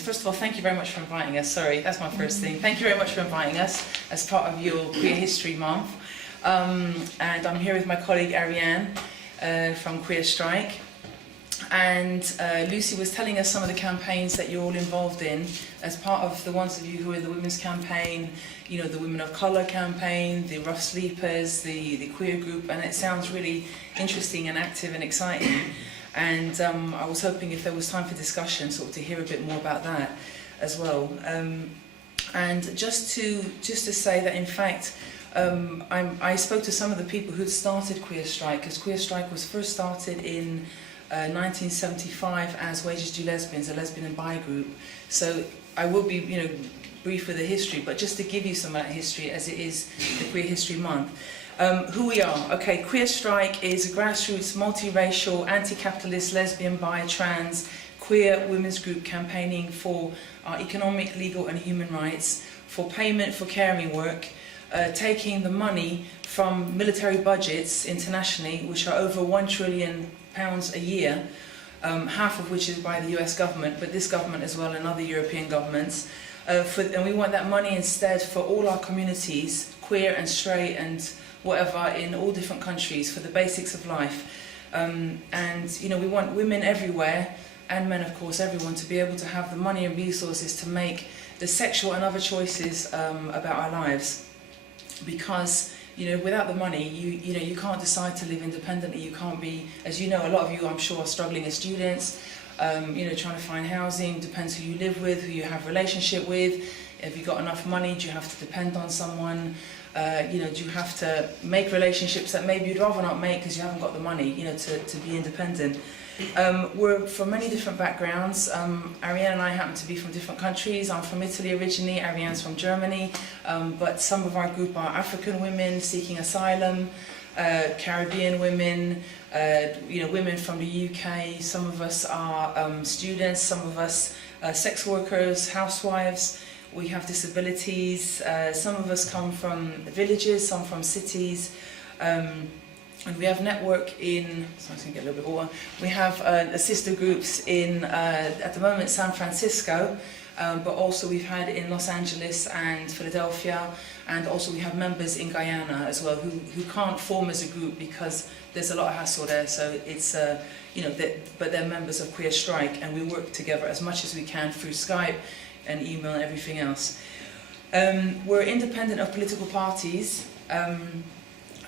things. First of all, thank you very much for inviting us. Sorry, that's my first thing. Thank you very much for inviting us as part of your Queer History Month. And I'm here with my colleague Ariane from Queer Strike. And Lucy was telling us some of the campaigns that you're all involved in as part of the ones of you who are the Women's Campaign, you know, the Women of Colour campaign, the Rough Sleepers, the Queer Group, and it sounds really interesting and active and exciting. And I was hoping if there was time for discussion, sort of to hear a bit more about that as well. And just to say that, in fact, I spoke to some of the people who'd started Queer Strike, because Queer Strike was first started in 1975 as Wages Due Lesbians, a lesbian and bi group. So I will be, you know, brief with the history, but just to give you some of that history, as it is the Queer History Month. Who we are. Okay, Queer Strike is a grassroots, multiracial, anti-capitalist, lesbian, bi, trans, queer women's group campaigning for our economic, legal and human rights, for payment for caring work, taking the money from military budgets internationally, which are over £1 trillion a year, half of which is by the US government, but this government as well and other European governments. And we want that money instead for all our communities, queer and straight and whatever, in all different countries, for the basics of life. And you know, we want women everywhere, and men of course, everyone, to be able to have the money and resources to make the sexual and other choices about our lives. Because, you know, without the money, you know, you can't decide to live independently. You can't be, as you know, a lot of you I'm sure are struggling as students, you know, trying to find housing, depends who you live with, who you have a relationship with. Have you got enough money? Do you have to depend on someone? You know, do you have to make relationships that maybe you'd rather not make because you haven't got the money, you know, to be independent? We're from many different backgrounds. Ariane and I happen to be from different countries. I'm from Italy originally, Ariane's from Germany, but some of our group are African women seeking asylum, Caribbean women, you know, women from the UK. Some of us are students, some of us sex workers, housewives. We have disabilities, some of us come from villages, some from cities, and we have network in, so I can get a little bit more. We have sister groups in, at the moment, San Francisco, but also we've had in Los Angeles and Philadelphia, and also we have members in Guyana as well who can't form as a group because there's a lot of hassle there, so it's, you know, but they're members of Queer Strike, and we work together as much as we can through Skype and email and everything else. We're independent of political parties,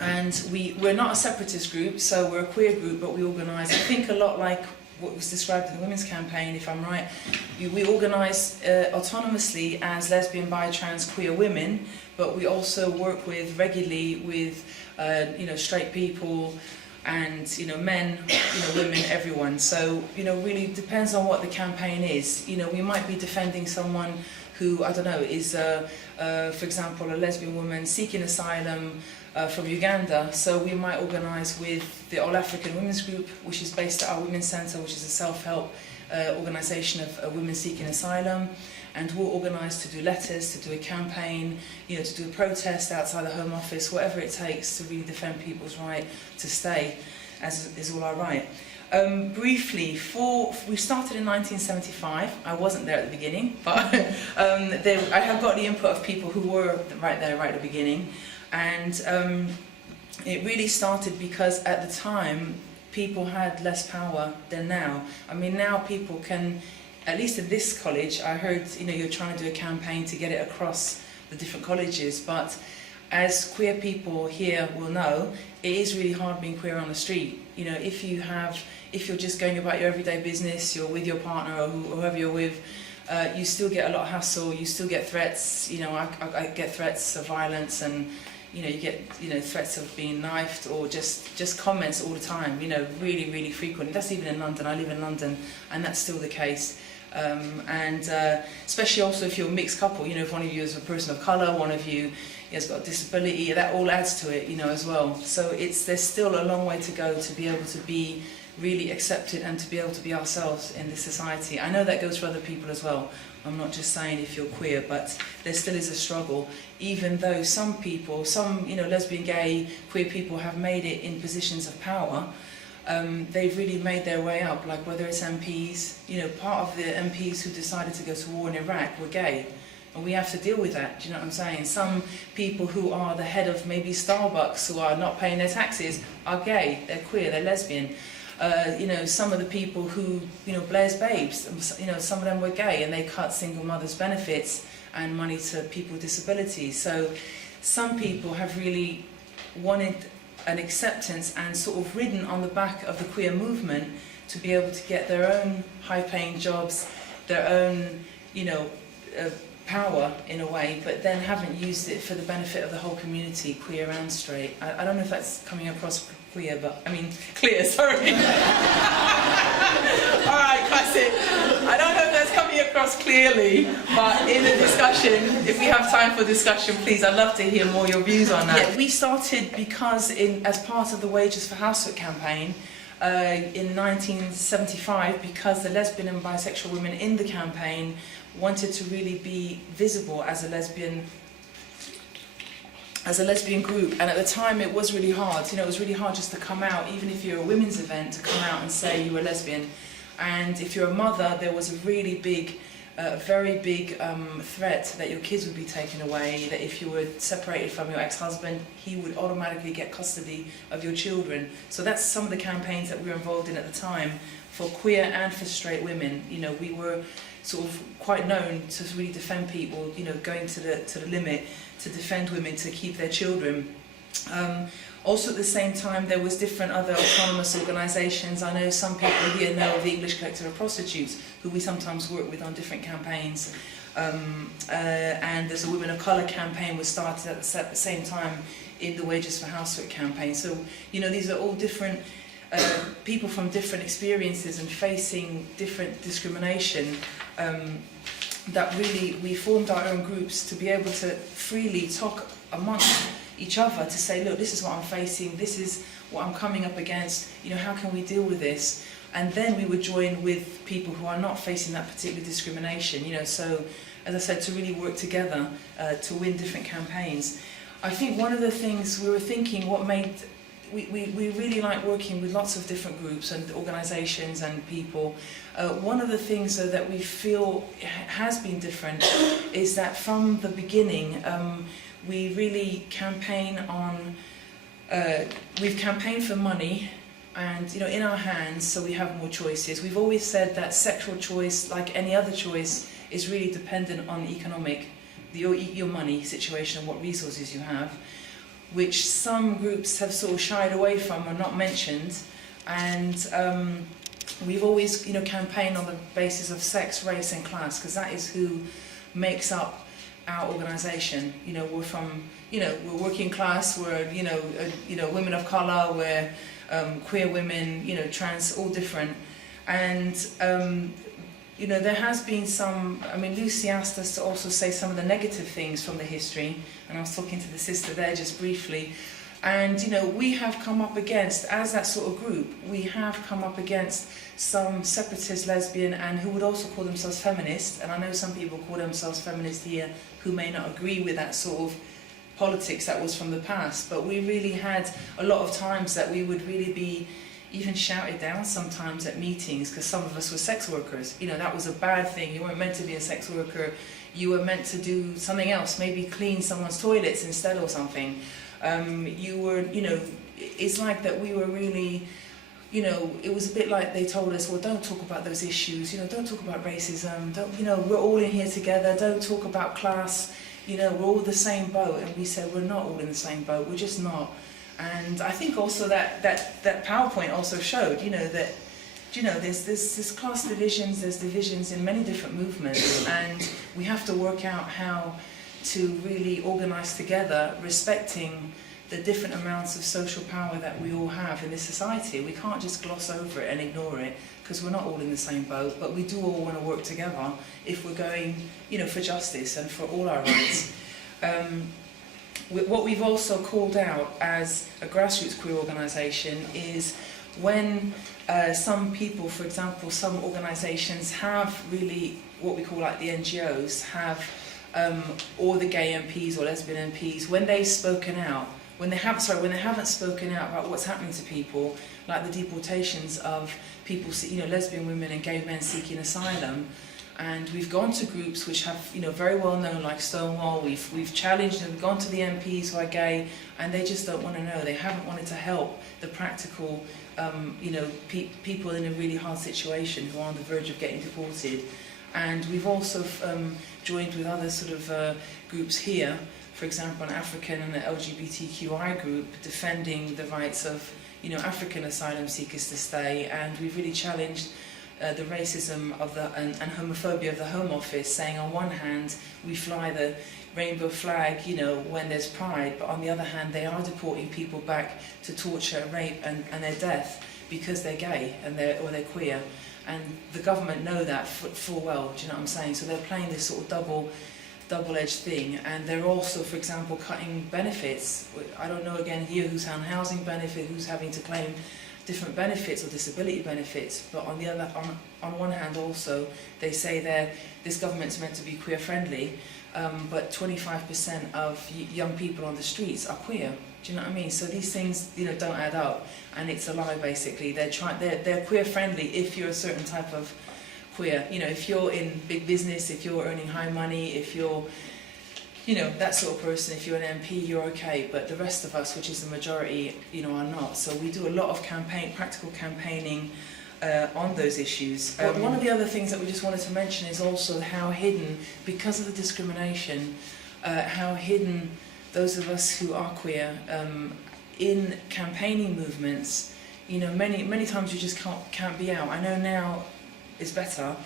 and we're not a separatist group, so we're a queer group, but we organise, I think, a lot like what was described in the Women's Campaign, if I'm right. We organise autonomously as lesbian, bi, trans, queer women, but we also work regularly with you know, straight people, and you know, men, you know, women, everyone. So you know, really depends on what the campaign is. You know, we might be defending someone who, I don't know, is for example a lesbian woman seeking asylum from Uganda. So we might organise with the All African Women's Group, which is based at our Women's Centre, which is a self-help organisation of women seeking asylum. And we'll organise to do letters, to do a campaign, you know, to do a protest outside the Home Office, whatever it takes to really defend people's right to stay, as is all our right. Briefly, we started in 1975. I wasn't there at the beginning, but I have got the input of people who were right there right at the beginning. And it really started because at the time, people had less power than now. I mean, now people can, at least at this college, I heard, you know, you're trying to do a campaign to get it across the different colleges, but as queer people here will know, it is really hard being queer on the street. You know, if you're just going about your everyday business, you're with your partner or whoever you're with, you still get a lot of hassle, you still get threats. You know, I get threats of violence, and you know, you get, you know, threats of being knifed, or just comments all the time, you know, really, really frequently. That's even in London. I live in London, and that's still the case. And especially also if you're a mixed couple, you know, if one of you is a person of colour, one of you has got a disability, that all adds to it, you know, as well. So there's still a long way to go to be able to be really accepted and to be able to be ourselves in this society. I know that goes for other people as well. I'm not just saying if you're queer, but there still is a struggle, even though some people, you know, lesbian, gay, queer people have made it in positions of power. they've really made their way up, like whether it's MPs, part of the MPs who decided to go to war in Iraq were gay. And we have to deal with that, do you know what I'm saying? Some people who are the head of maybe Starbucks who are not paying their taxes are gay, they're queer, they're lesbian. Some of the people who, Blair's babes, some of them were gay and they cut single mothers' benefits and money to people with disabilities. So some people have really wanted an acceptance and sort of ridden on the back of the queer movement to be able to get their own high-paying jobs, their own, power in a way, but then haven't used it for the benefit of the whole community, queer and straight. I don't know if that's coming across clear, sorry. Alright, classic. I don't know if that's coming across clearly, but in the discussion, if we have time for discussion, please, I'd love to hear more your views on that. Yeah, we started because as part of the Wages for Housework campaign, in 1975, because the lesbian and bisexual women in the campaign wanted to really be visible as a lesbian group, and at the time it was really hard. It was really hard just to come out, even if you're a women's event, to come out and say you were lesbian. And if you're a mother, there was a really big, very big threat that your kids would be taken away, that if you were separated from your ex-husband, he would automatically get custody of your children. So that's some of the campaigns that we were involved in at the time for queer and for straight women. We were sort of quite known to really defend people, going to the limit to defend women, to keep their children. Also at the same time, there was different other autonomous organisations. I know some people here know of the English Collective of Prostitutes, who we sometimes work with on different campaigns. And there's a Women of Colour campaign was started at the same time in the Wages for Housework campaign. So, these are all different people from different experiences and facing different discrimination, that really we formed our own groups to be able to freely talk amongst each other, to say, look, this is what I'm facing, this is what I'm coming up against, how can we deal with this? And then we would join with people who are not facing that particular discrimination, so as I said, to really work together to win different campaigns. I think one of the things we were thinking, what made we really like working with lots of different groups and organisations and people. One of the things that we feel has been different is that from the beginning we really campaign on, we've campaigned for money and in our hands, so we have more choices. We've always said that sexual choice, like any other choice, is really dependent on your money situation and what resources you have, which some groups have sort of shied away from or not mentioned. And we've always campaigned on the basis of sex, race and class, because that is who makes up our organisation. We're from, we're working class, we're, women of colour, we're queer women, trans, all different. And there has been some, Lucy asked us to also say some of the negative things from the history, and I was talking to the sister there just briefly, and we have come up against, as that sort of group, we have come up against some separatist lesbian and who would also call themselves feminists, and I know some people call themselves feminists here who may not agree with that sort of politics that was from the past, but we really had a lot of times that we would really be even shouted down sometimes at meetings because some of us were sex workers. That was a bad thing. You weren't meant to be a sex worker. You were meant to do something else, maybe clean someone's toilets instead or something. You were, it's like that we were really, it was a bit like they told us, well, don't talk about those issues, don't talk about racism, we're all in here together, don't talk about class, we're all the same boat. And we said, we're not all in the same boat, we're just not. And I think also that PowerPoint also showed, that, there's class divisions, there's divisions in many different movements, and we have to work out how to really organise together, respecting the different amounts of social power that we all have in this society. We can't just gloss over it and ignore it, because we're not all in the same boat, but we do all want to work together if we're going, for justice and for all our rights. What we've also called out as a grassroots queer organisation is when some people, for example, some organisations have really what we call like the NGOs have, or the gay MPs or lesbian MPs, when they've spoken out, when they haven't spoken out about what's happening to people, like the deportations of people, lesbian women and gay men seeking asylum. And we've gone to groups which have, very well known, like Stonewall. We've challenged them, gone to the MPs who are gay, and they just don't want to know. They haven't wanted to help the practical, people in a really hard situation who are on the verge of getting deported. And we've also joined with other sort of groups here, for example, an African and an LGBTQIA group defending the rights of, African asylum seekers to stay. And we've really challenged the racism of and homophobia of the Home Office, saying on one hand we fly the rainbow flag, when there's pride, but on the other hand they are deporting people back to torture, rape and their death because they're gay and they're queer. And the government know that full well, do you know what I'm saying? So they're playing this sort of double-edged thing, and they're also, for example, cutting benefits. I don't know again here who's on housing benefit, who's having to claim different benefits or disability benefits, but on the other, on one hand also, they say this government's meant to be queer friendly, but 25% of young people on the streets are queer. Do you know what I mean? So these things, don't add up, and it's a lie basically. They're queer friendly if you're a certain type of queer. If you're in big business, if you're earning high money, if you're that sort of person, if you're an MP, you're okay, but the rest of us, which is the majority, are not. So we do a lot of practical campaigning on those issues. One of the other things that we just wanted to mention is also how hidden, because of the discrimination, how hidden those of us who are queer in campaigning movements, many times you just can't be out. I know now it's better,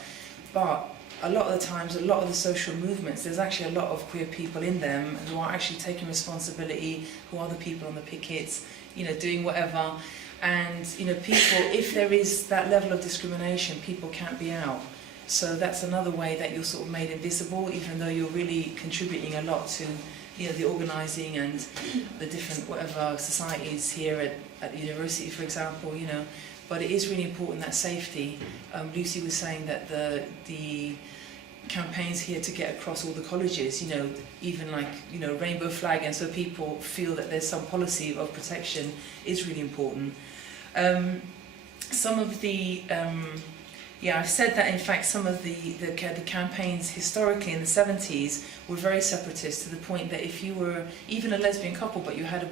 but a lot of the times, a lot of the social movements, there's actually a lot of queer people in them who are actually taking responsibility, who are the people on the pickets, doing whatever. And, people, if there is that level of discrimination, people can't be out. So that's another way that you're sort of made invisible, even though you're really contributing a lot to, the organising and the different whatever societies here at the university, for example, But it is really important, that safety. Lucy was saying that the campaigns here to get across all the colleges, even like, rainbow flag, and so people feel that there's some policy of protection is really important. Some of the, I've said that in fact some of the campaigns historically in the 70s were very separatist, to the point that if you were even a lesbian couple but you had a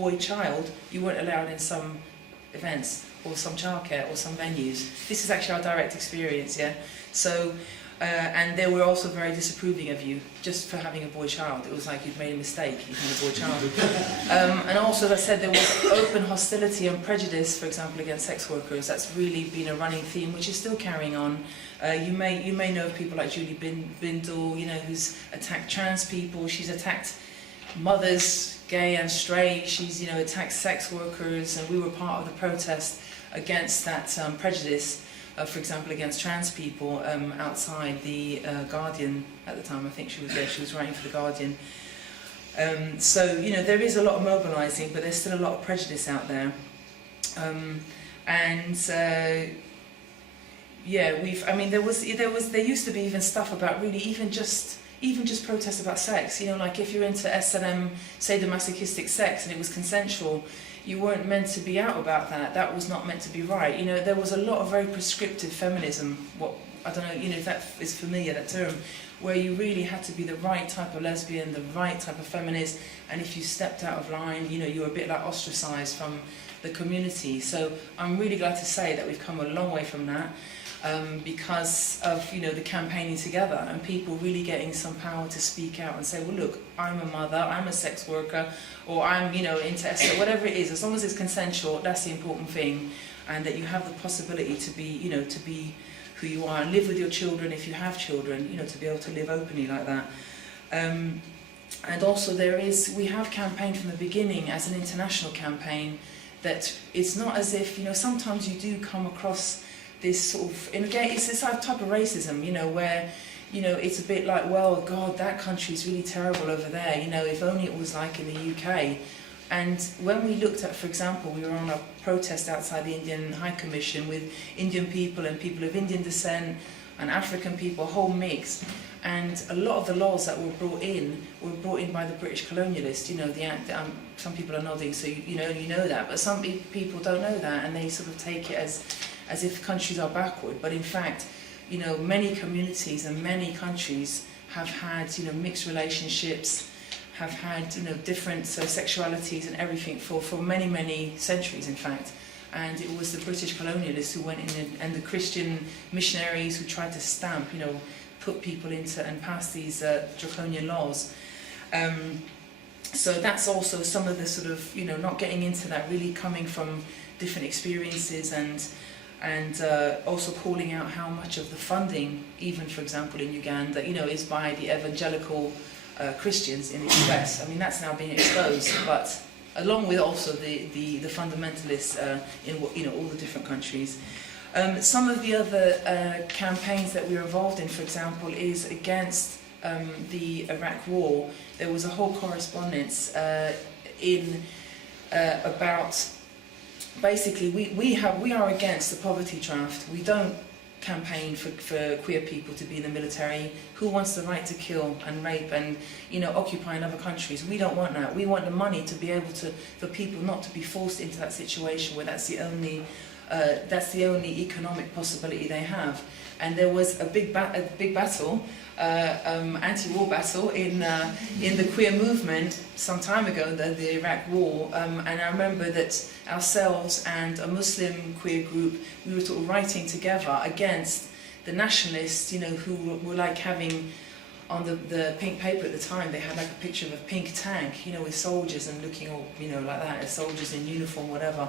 boy child, you weren't allowed in some events or some childcare or some venues. This is actually our direct experience, yeah. So, and they were also very disapproving of you just for having a boy child. It was like you'd made a mistake, you'd had a boy child. And also, as I said, there was open hostility and prejudice, for example, against sex workers. That's really been a running theme, which is still carrying on. You may know people like Julie Bindel, who's attacked trans people. She's attacked mothers, gay and straight. She's, attacked sex workers, and we were part of the protest against that prejudice, for example, against trans people outside the Guardian at the time. I think she was there, she was writing for the Guardian. So, there is a lot of mobilising, but there's still a lot of prejudice out there. There used to be even stuff about really even just protests about sex, like if you're into S&M, sadomasochistic sex, and it was consensual, you weren't meant to be out about that. That was not meant to be right. There was a lot of very prescriptive feminism, I don't know, if that is familiar, that term, where you really had to be the right type of lesbian, the right type of feminist, and if you stepped out of line, you were a bit like ostracised from the community. So I'm really glad to say that we've come a long way from that. Because of the campaigning together and people really getting some power to speak out and say, well, look, I'm a mother, I'm a sex worker, or I'm into ESTA, whatever it is, as long as it's consensual, that's the important thing, and that you have the possibility to be to be who you are and live with your children if you have children, to be able to live openly like that. And also we have campaigned from the beginning as an international campaign, that it's not as if sometimes you do come across this sort of, it's this type of racism, where, it's a bit like, well, God, that country's really terrible over there, if only it was like in the UK. And when we looked at, for example, we were on a protest outside the Indian High Commission with Indian people and people of Indian descent, and African people, a whole mix. And a lot of the laws that were brought in by the British colonialists. You know, some people are nodding, so you know that, but some people don't know that, and they sort of take it as if countries are backward. But in fact, you know, many communities and many countries have had, you know, mixed relationships, have had, you know, different sexualities and everything for many centuries, in fact. And it was the British colonialists who went in, and the Christian missionaries who tried to stamp, you know, put people into and pass these draconian laws. So that's also some of the sort of, you know, not getting into that, really coming from different experiences, and also calling out how much of the funding, even for example in Uganda, you know, is by the evangelical Christians in the US. I mean, that's now being exposed, but along with also the fundamentalists in, you know, all the different countries. Some of the other campaigns that we were involved in, for example, is against the Iraq war. There was a whole correspondence about, basically, we are against the poverty draft. We don't campaign for queer people to be in the military. Who wants the right to kill and rape and, you know, occupy in other countries? We don't want that. We want the money to be able to, for people not to be forced into that situation where that's the only economic possibility they have. And there was a big battle, anti-war battle in the queer movement some time ago, the Iraq war. And I remember that ourselves and a Muslim queer group, we were sort of writing together against the nationalists, you know, who were like having on the pink paper at the time, they had like a picture of a pink tank, you know, with soldiers and looking all, you know, like that, as soldiers in uniform, whatever.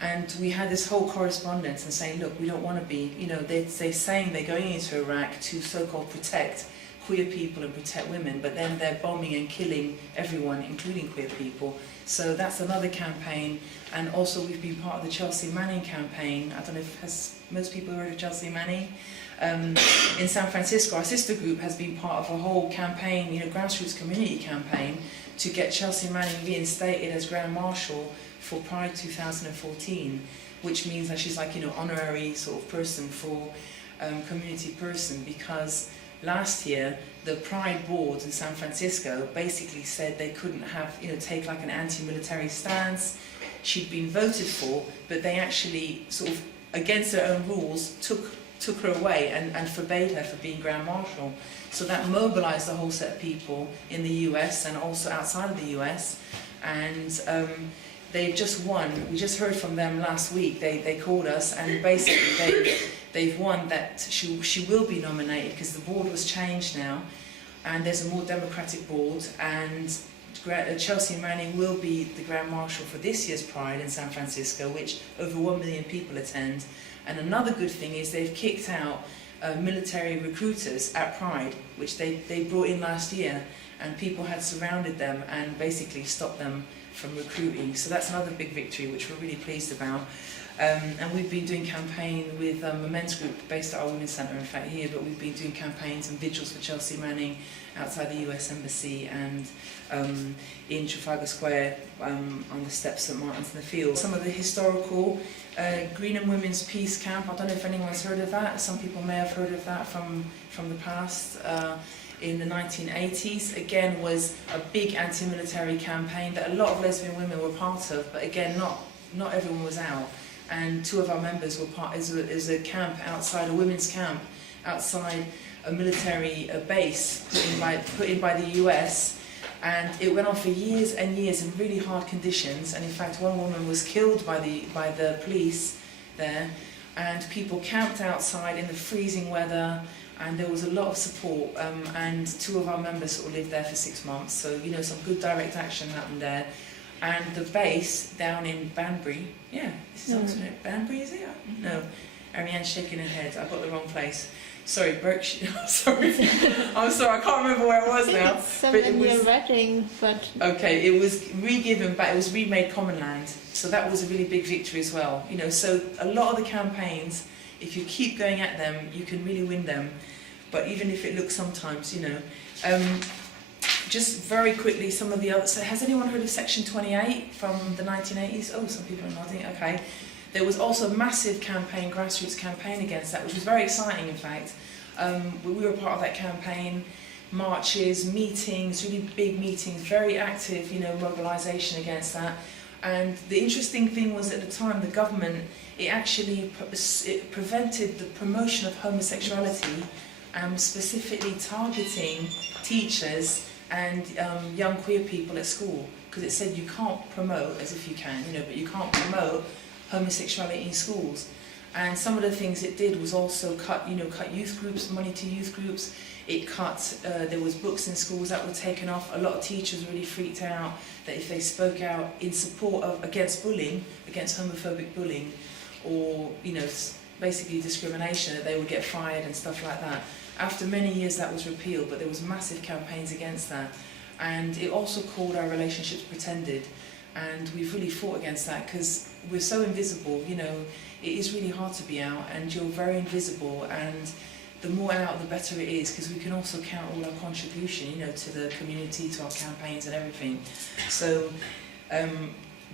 And we had this whole correspondence and saying, look, we don't want to be, you know, they're saying they're going into Iraq to so-called protect queer people and protect women, but then they're bombing and killing everyone, including queer people. So that's another campaign. And also we've been part of the Chelsea Manning campaign. I don't know if has most people heard of Chelsea Manning? In San Francisco, our sister group has been part of a whole campaign, you know, grassroots community campaign to get Chelsea Manning reinstated as Grand Marshal for Pride 2014, which means that she's like, you know, honorary sort of person for community person, because last year the Pride board in San Francisco basically said they couldn't have, you know, take like an anti-military stance. She'd been voted for, but they actually sort of against their own rules took her away and forbade her from being Grand Marshal. So that mobilized a whole set of people in the US and also outside of the US, and they've just won. We just heard from them last week. They called us, and basically they've won that she will be nominated because the board was changed now, and there's a more democratic board, and Chelsea Manning will be the Grand Marshal for this year's Pride in San Francisco, which over 1 million people attend. And another good thing is they've kicked out military recruiters at Pride, which they brought in last year, and people had surrounded them and basically stopped them from recruiting. So that's another big victory, which we're really pleased about. And we've been doing campaign with a men's group based at our Women's Centre, in fact, here, but we've been doing campaigns and vigils for Chelsea Manning outside the US Embassy and in Trafalgar Square on the steps at Martin's in the Field. Some of the historical Greenham Women's Peace Camp, I don't know if anyone's heard of that. Some people may have heard of that from the past. In the 1980s, again, was a big anti-military campaign that a lot of lesbian women were part of, but again, not everyone was out. And two of our members were part, is a camp outside, a women's camp outside a military base put in by the US, and it went on for years and years in really hard conditions. And in fact, one woman was killed by the police there, and people camped outside in the freezing weather. And there was a lot of support, and two of our members sort of lived there for 6 months, so, you know, some good direct action happened there. And the base down in Banbury, yeah, this is alternate. Banbury, is it? No, Ariane's shaking her head, I got the wrong place. Sorry, Berkshire, sorry, I'm sorry, I can't remember where it was now. It's somewhere near Reading, but... Okay, it was re-given back, it was remade common land, so that was a really big victory as well. You know, so a lot of the campaigns, if you keep going at them, you can really win them. But even if it looks sometimes, you know. Just very quickly, some of the other... So has anyone heard of Section 28 from the 1980s? Oh, some people are nodding, okay. there was also a massive campaign, grassroots campaign against that, which was very exciting, in fact. We were part of that campaign, marches, meetings, really big meetings, very active, mobilisation against that. And the interesting thing was, at the time, the government, it actually prevented the promotion of homosexuality, specifically targeting teachers and young queer people at school, because it said you can't promote, as if you can, but you can't promote homosexuality in schools. And some of the things it did was also cut youth groups, money to youth groups. It cut, there was books in schools that were taken off. A lot of teachers really freaked out that if they spoke out in support of, against bullying, against homophobic bullying, or, basically discrimination, that they would get fired and stuff like that. After many years that was repealed, but there was massive campaigns against that. And it also called our relationships pretended. And we've really fought against that, because we're so invisible, it is really hard to be out, and you're very invisible, and the more out, the better it is, because we can also count all our contribution, to the community, to our campaigns and everything. So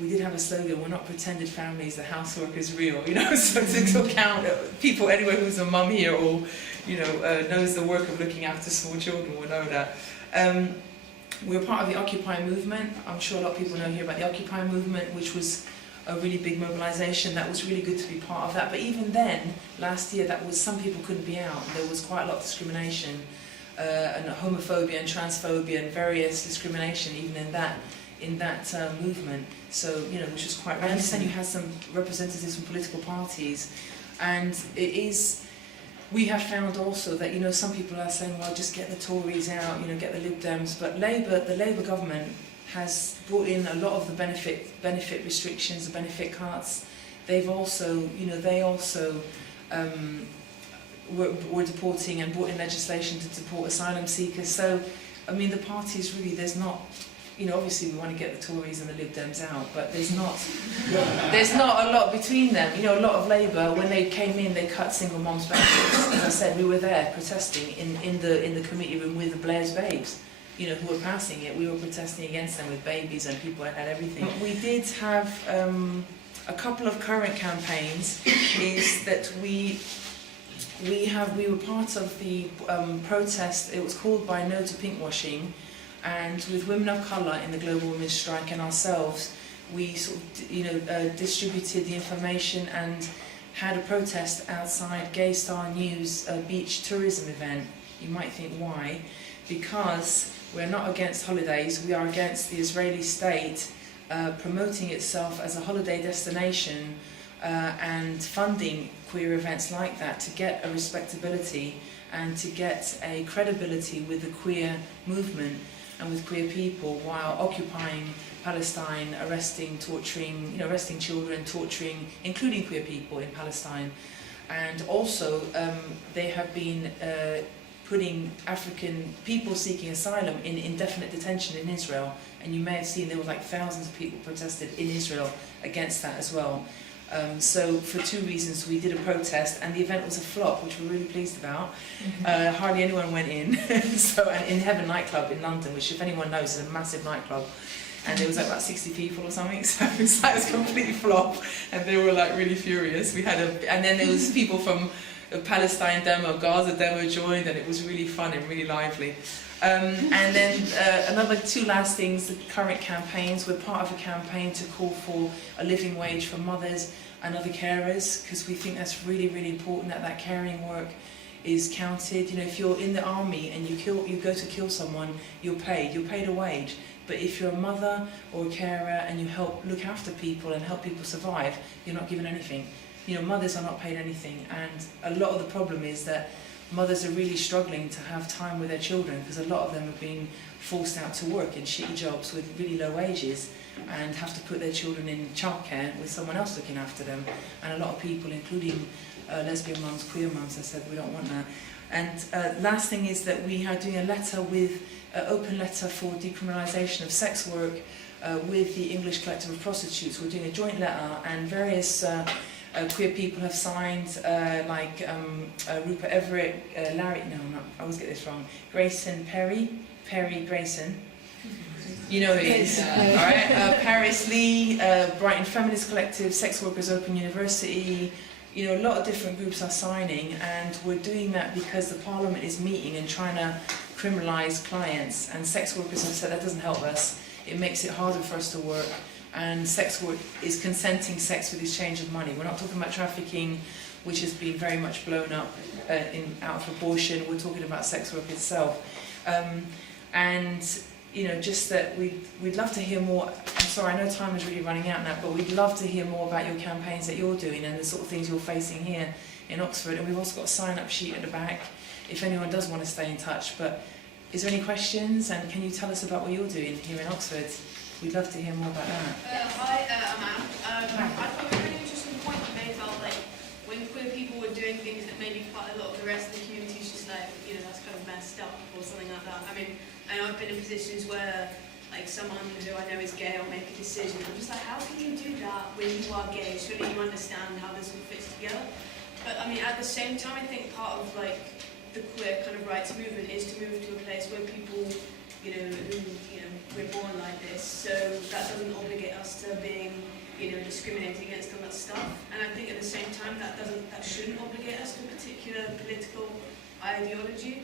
we did have a slogan, we're not pretended families, the housework is real, so to count people, anyone who's a mum here or, knows the work of looking after small children will know that. We're part of the Occupy movement. I'm sure a lot of people know here about the Occupy movement, which was a really big mobilisation. That was really good to be part of that. But even then, last year, some people couldn't be out. There was quite a lot of discrimination, and homophobia and transphobia and various discrimination even in that movement. So, which was quite. I understand you had some representatives from political parties, and we have found also that, some people are saying, well, just get the Tories out, get the Lib Dems, but the Labour government has brought in a lot of the benefit restrictions, the benefit cuts. They've also, were deporting and brought in legislation to deport asylum seekers. So, the parties really, there's not, obviously we want to get the Tories and the Lib Dems out, but there's not a lot between them. A lot of Labour, when they came in, they cut single moms' benefits. As I said, we were there protesting in the committee room with the Blair's babes, who were passing it. We were protesting against them with babies and people that had everything. We did have a couple of current campaigns. Is that we were part of the protest. It was called By No to Pinkwashing. And with women of colour in the Global Women's Strike and ourselves, we distributed the information and had a protest outside Gay Star News beach tourism event. You might think, why? Because we're not against holidays, we are against the Israeli state promoting itself as a holiday destination and funding queer events like that to get a respectability and to get a credibility with the queer movement and with queer people, while occupying Palestine, arresting, torturing, arresting children, torturing, including queer people in Palestine. And also, they have been putting African people seeking asylum in indefinite detention in Israel. And you may have seen there were like thousands of people protested in Israel against that as well. So for two reasons, we did a protest, and the event was a flop, which we're really pleased about. Hardly anyone went in. And in Heaven nightclub in London, which if anyone knows is a massive nightclub, and there was like about 60 people or something, so it was like a complete flop, and they were like really furious. And then there was people from a Palestine demo, Gaza demo joined, and it was really fun and really lively. And then another two last things, the current campaigns. We're part of a campaign to call for a living wage for mothers and other carers, because we think that's really, really important that caring work is counted. If you're in the army and you go to kill someone, you're paid a wage. But if you're a mother or a carer and you help look after people and help people survive, you're not given anything. Mothers are not paid anything, and a lot of the problem is that mothers are really struggling to have time with their children, because a lot of them have been forced out to work in shitty jobs with really low wages and have to put their children in childcare with someone else looking after them. And a lot of people, including lesbian mums, queer mums, have said we don't want that. And last thing is that we are doing a letter with open letter for decriminalisation of sex work with the English Collective of Prostitutes. We're doing a joint letter, and various queer people have signed, like Rupert Everett, I always get this wrong, Grayson Perry Grayson. You know who he is. All right. Paris Lee, Brighton Feminist Collective, Sex Workers Open University. You know, a lot of different groups are signing, and we're doing that because the Parliament is meeting and trying to criminalise clients. And sex workers have said that doesn't help us. It makes it harder for us to work. And sex work is consenting sex with exchange of money. We're not talking about trafficking, which has been very much blown up out of proportion. We're talking about sex work itself. And you know, just that we'd love to hear more. I'm sorry, I know time is really running out now, but we'd love to hear more about your campaigns that you're doing and the sort of things you're facing here in Oxford. And we've also got a sign-up sheet at the back if anyone does want to stay in touch. But is there any questions? And can you tell us about what you're doing here in Oxford? We'd love to hear more about that. Hi, I'm Anne. I thought it was a really interesting point you made about like when queer people were doing things that maybe quite a lot of the rest of the community is just like, you know, that's kind of messed up or something like that. I mean, I know I've been in positions where like someone who I know is gay will make a decision. I'm just like, how can you do that when you are gay? Surely you understand how this all fits together. But I mean, at the same time, I think part of like the queer kind of rights movement is to move to a place where people, you know, who, you know, we're born like this, so that doesn't obligate us to being, you know, discriminating against all that stuff. And I think at the same time that shouldn't obligate us to a particular political ideology.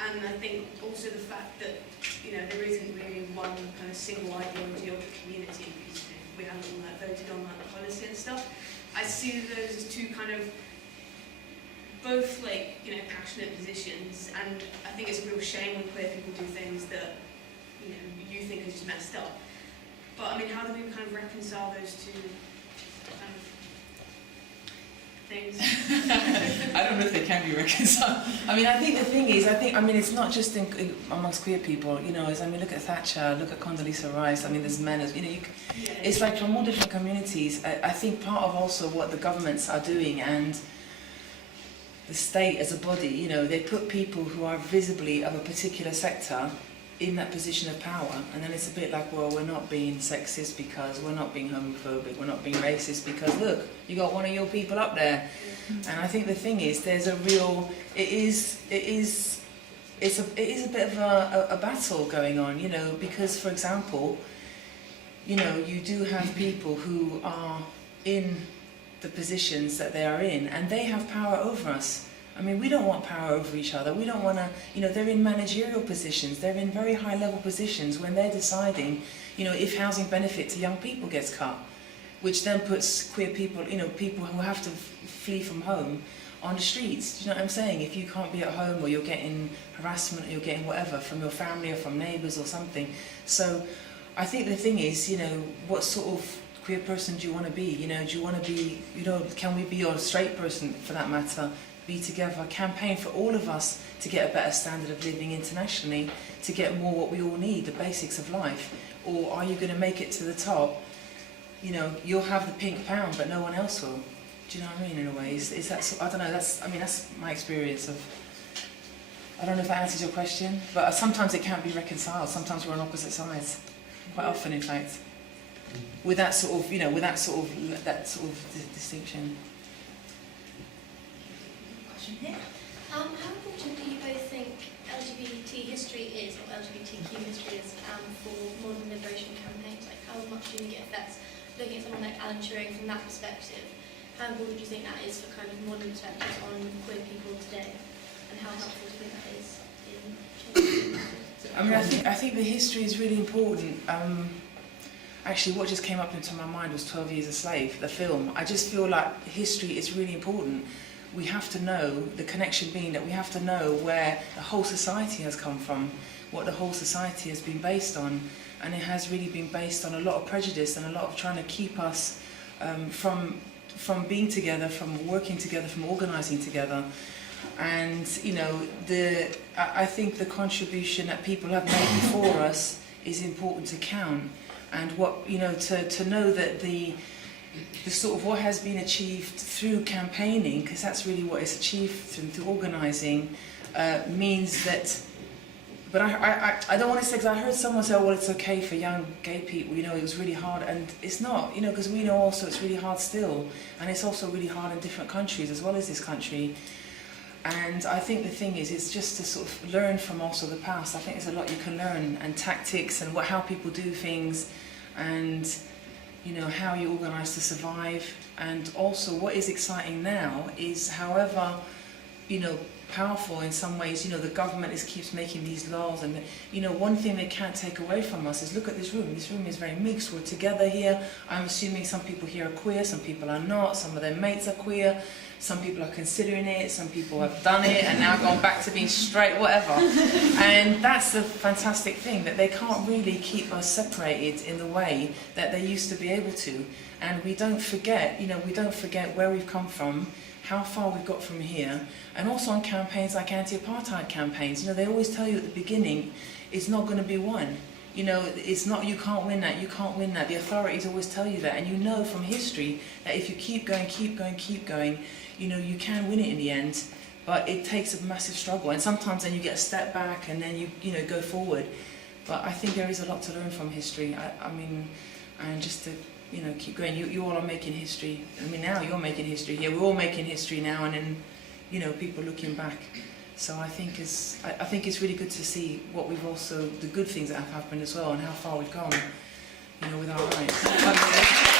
And I think also the fact that, you know, there isn't really one kind of single ideology of the community, because you know, we haven't all like, voted on that policy and stuff. I see those as two kind of both like, you know, passionate positions, and I think it's a real shame when queer people do things that, you know, you think are just messed up. But I mean, how do we kind of reconcile those two kind of things? I don't know if they can be reconciled. I mean, I think the thing is, I mean, it's not just amongst queer people, you know, I mean, look at Thatcher, look at Condoleezza Rice, I mean, there's men, you know, it's like from all different communities. I think part of also what the governments are doing and the state as a body, you know, they put people who are visibly of a particular sector in that position of power, and then it's a bit like, well, we're not being sexist because we're not being homophobic, we're not being racist because look, you got one of your people up there. And I think the thing is, there's a real, it is a bit of a battle going on, you know, because for example, you know, you do have people who are in the positions that they are in, and they have power over us. I mean, we don't want power over each other. We don't want to, you know, they're in managerial positions. They're in very high level positions when they're deciding, you know, if housing benefit to young people gets cut, which then puts queer people, you know, people who have to flee from home on the streets. Do you know what I'm saying? If you can't be at home, or you're getting harassment, or you're getting whatever from your family or from neighbours or something. So I think the thing is, you know, what sort of queer person do you want to be? You know, do you want to be, you know, can we be, or a straight person for that matter, be together, campaign for all of us to get a better standard of living internationally, to get more what we all need, the basics of life? Or are you going to make it to the top? You know, you'll have the pink pound, but no one else will. Do you know what I mean, in a way? Is that, I don't know, that's, I mean, that's my experience of, I don't know if that answers your question, but sometimes it can't be reconciled. Sometimes we're on opposite sides. Quite often, in fact. With that sort of, you know, with that sort of distinction. Question here. How important do you both think LGBT history is, or LGBTQ history is, for modern liberation campaigns? Like, how much do you think it affects, looking at someone like Alan Turing from that perspective, how important do you think that is for kind of modern perspectives on queer people today, and how helpful do you think that is in changing that? I mean, I think the history is really important. Actually, what just came up into my mind was 12 Years a Slave, the film. I just feel like history is really important. We have to know, the connection being that we have to know where the whole society has come from, what the whole society has been based on. And it has really been based on a lot of prejudice and a lot of trying to keep us from being together, from working together, from organising together. And, you know, I think the contribution that people have made before us is important to count. And what, you know, to know that the sort of what has been achieved through campaigning, because that's really what is achieved through organising, means that. But I don't want to say, because I heard someone say, oh, well, it's okay for young gay people, you know, it was really hard, and it's not, you know, because we know also it's really hard still, and it's also really hard in different countries as well as this country. And I think the thing is just to sort of learn from also the past. I think there's a lot you can learn, and tactics and how people do things, and you know, how you organise to survive. And also what is exciting now is, however, you know, powerful in some ways, you know, the government keeps making these laws, and you know, one thing they can't take away from us is, look at this room. This room is very mixed. We're together here. I'm assuming some people here are queer, some people are not, some of their mates are queer, some people are considering it, some people have done it and now gone back to being straight, whatever. And that's the fantastic thing, that they can't really keep us separated in the way that they used to be able to. And we don't forget, you know, we don't forget where we've come from, how far we've got from here, and also on campaigns like anti-apartheid campaigns. You know, they always tell you at the beginning, it's not going to be won. You know, it's not, you can't win that, you can't win that. The authorities always tell you that, and you know from history that if you keep going, you know, you can win it in the end, but it takes a massive struggle, and sometimes then you get a step back and then you know, go forward. But I think there is a lot to learn from history. I mean, and just to, you know, keep going. You all are making history. I mean, now you're making history here. We're all making history now, and then, you know, people looking back. So I think it's really good to see what we've also, the good things that have happened as well, and how far we've gone, you know, with our rights.